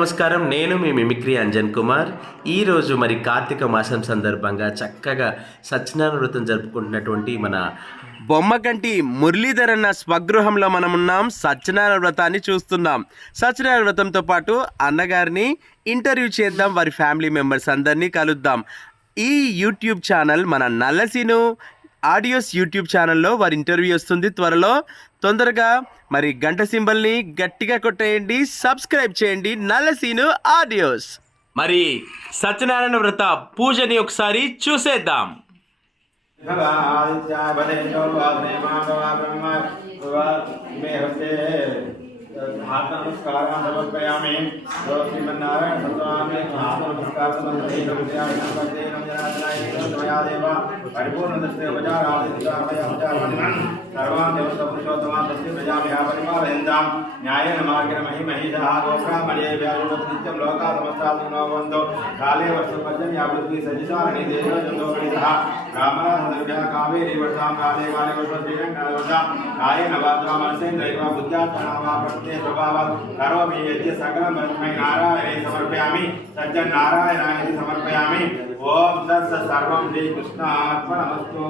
నమస్కారం. నేను మీ మిమిక్రీ అంజన్ కుమార్. ఈరోజు మరి కార్తీక మాసం సందర్భంగా చక్కగా సత్యనారాయణ వ్రతం జరుపుకుంటున్నటువంటి మన బొమ్మకంటి మురళీధర్ అన్న స్వగృహంలో మనం ఉన్నాం. సత్యనారాయణ వ్రతాన్ని చూస్తున్నాం. సత్యనారాయణ వ్రతంతో పాటు అన్నగారిని ఇంటర్వ్యూ చేద్దాం. వారి ఫ్యామిలీ మెంబర్స్ అందరినీ కలుద్దాం. ఈ యూట్యూబ్ ఛానల్ మన నల్లసిను ఆడియోస్ యూట్యూబ్ ఛానల్లో వారి ఇంటర్వ్యూ వస్తుంది. త్వరలో తొందరగా మరి గంట సింబల్ని గట్టిగా కొట్టేయండి. సబ్స్క్రైబ్ చేయండి. నల్లసీను ఆడియోస్. మరి సత్యనారాయణ వ్రత పూజని ఒకసారి చూసేద్దాం. नमस्कारान् समर्पयामि श्रीमन्नारायण सत्वामि नमस्कार देव परिपूर्णदस्य उपचारादित्यामयाचारवन्दनं सर्वान् देवतपुरुषोत्तमान् तस्य प्रजाभ्यः परिपालयन्तां न्यायेन मार्गेण महि महिषः गोब्राह्मणे व्याजुवत् लोका समस्तात्मनो वन्दो काले वर्षपर्यं यावद्वी सजिसारणि देवजन्तोगणितः रामनाथदर्भ्यः कावेरी वर्षां काले काले वर्षश्रीरङ्गवर्षां कायेन वाचा मनसेन्द्रैव बुद्ध्यात्मना वा प्रकृते నిత్య స్వభావం కరోమి యజ్ఞ సకలం తస్మై నారాయణ సమర్పయామి సజ్జనారాయణాయ సమర్పయామి. ఓం దత్త సర్వం శ్రీ కృష్ణ ఆత్మనమస్తు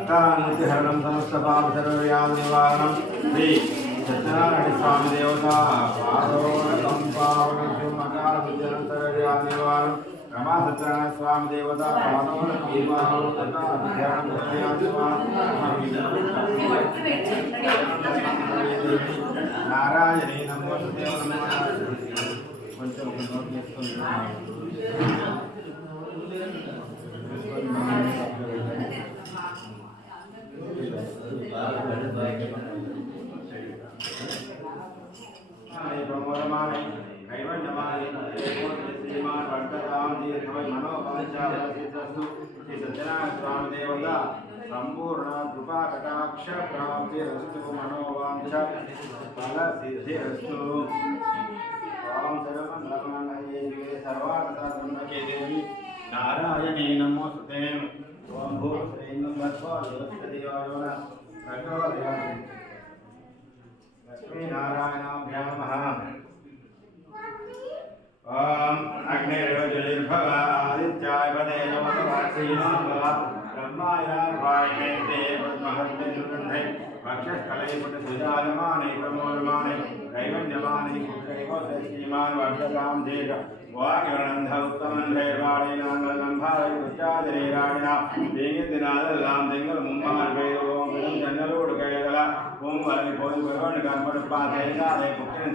అకానుతిహరణం సమస్త పాప సర్వయామ నివారణం శ్రీ సత్యనారాయణ స్వామి దేవత పాదోనకం పావనం అకాల విద్యనం నివారణం రమా సత్యనారాయణ స్వామి దేవత పాదోనకం పావనం అకాల విద్యనం నివారణం నారాయణీ నమోస్తే కొంచెం నోట్ చేసుకుంటున్నాను ప్రమోదమాని కైవల్యమాని శ్రీమాన్ వర్ధతాం దీర్ఘమై మనోవాంఛావసిద్ధస్తు శ్రీ సత్యనారాయణ స్వామి దేవత సంపూర్ణ కృపా కటాక్ష ప్రాప్తిరస్తు మనోవాంఛ ఫల సిద్ధిరస్తు ఓం సర్వం ధర్మమయే సర్వార్థ దేవి నారాయణే నమోస్తుతే ఓం భూ శ్రీం భగవా దేవదేవాయోన భగవదేవ లక్ష్మీనారాయణాభ్యాం నమః ఓం అగ్నిర్వజలిర్భవ ఆదిత్యాయ వదే నమః శ్రీరామ బ్రహ్మాయ వాయే దేవమహద్విజుగంధే వక్షస్థలైపుట సుజాయమానే ప్రమోదమానే కైవన్యమానే పుత్రైవ శ్రీమాన్ వర్ధతాం దేవ వాగ్యవనంధ ఉత్తమం భైర్వాణీనాంగలంభాయ ఉచ్చాదరేరాణినా దేగిద్దినాదల్లాం దెంగల్ ముమ్మార్ భైరవోం విడం జన్నలోడు కయగల ఓం వలని పోయి భగవాన్ కర్మడు పాదేగా రే పుట్టిన